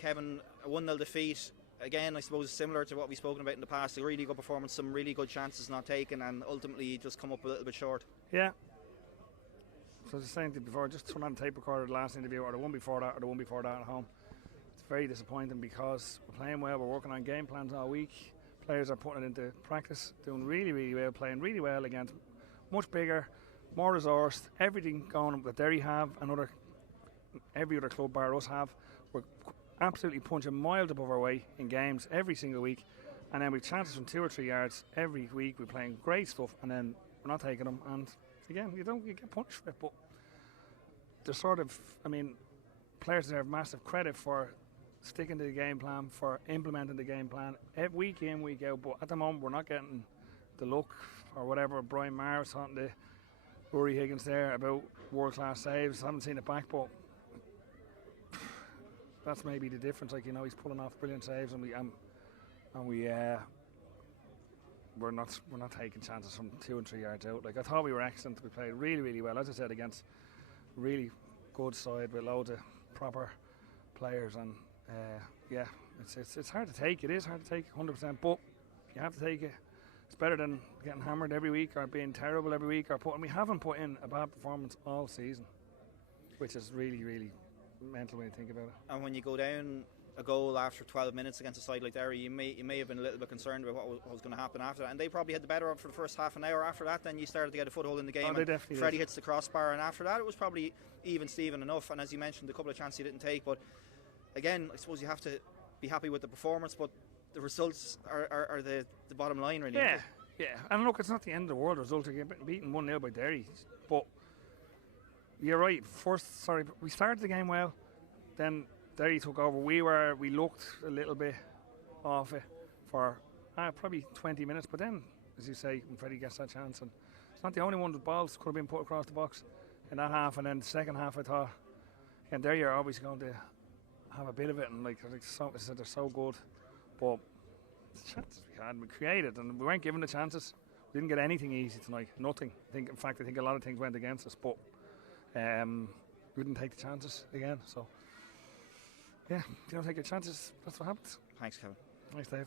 Kevin, a 1-0 defeat. Again, I suppose similar to what we've spoken about in the past, a really good performance, some really good chances not taken, and ultimately just come up a little bit short. Yeah. So I was saying to you before, just turn on the tape recorder the last interview, or the one before that, or the one before that at home. It's very disappointing because we're playing well, we're working on game plans all week. Players are putting it into practice, doing really, really well, playing really well against much bigger, more resourced, everything going that Derry have and every other club bar us have. We're absolutely punching miles above our weight in games every single week, and then we've chances from 2 or 3 yards every week. We're playing great stuff, and then we're not taking them. And again, you get punished for it. But there's players deserve massive credit for sticking to the game plan, for implementing the game plan week in, week out. But at the moment, we're not getting the look or whatever. Brian Maher was talking to Rory Higgins there about world-class saves. I haven't seen it back, but that's maybe the difference. He's pulling off brilliant saves, and we're not taking chances from 2 and 3 yards out. I thought we were excellent. We played really, really well, as I said, against really good side with loads of proper players. And it's hard to take. It is hard to take 100%, but you have to take it. It's better than getting hammered every week or being terrible every week we haven't put in a bad performance all season, which is really, really mental when you think about it. And when you go down a goal after 12 minutes against a side like Derry, you may have been a little bit concerned about what was going to happen after that. And they probably had the better of it for the first half an hour. After that, then you started to get a foothold in the game. They definitely Freddie hits the crossbar, and after that, it was probably even Steven enough. And as you mentioned, a couple of chances you didn't take. But again, I suppose you have to be happy with the performance, but the results are the bottom line, really. Yeah. And look, it's not the end of the world result. You're getting beaten 1-0 by Derry. But you're right. We started the game well. Then Derry took over. We looked a little bit off it for probably 20 minutes. But then, as you say, when Freddie gets that chance, and it's not the only one. The balls could have been put across the box in that half. And then the second half, I thought, and Derry are always going to have a bit of it. And they're so good. But the chances we created, and we weren't given the chances. We didn't get anything easy tonight. Nothing. I think a lot of things went against us. But we didn't take the chances again. So, yeah, if you don't take your chances, that's what happens. Thanks, Kevin. Thanks, Dave.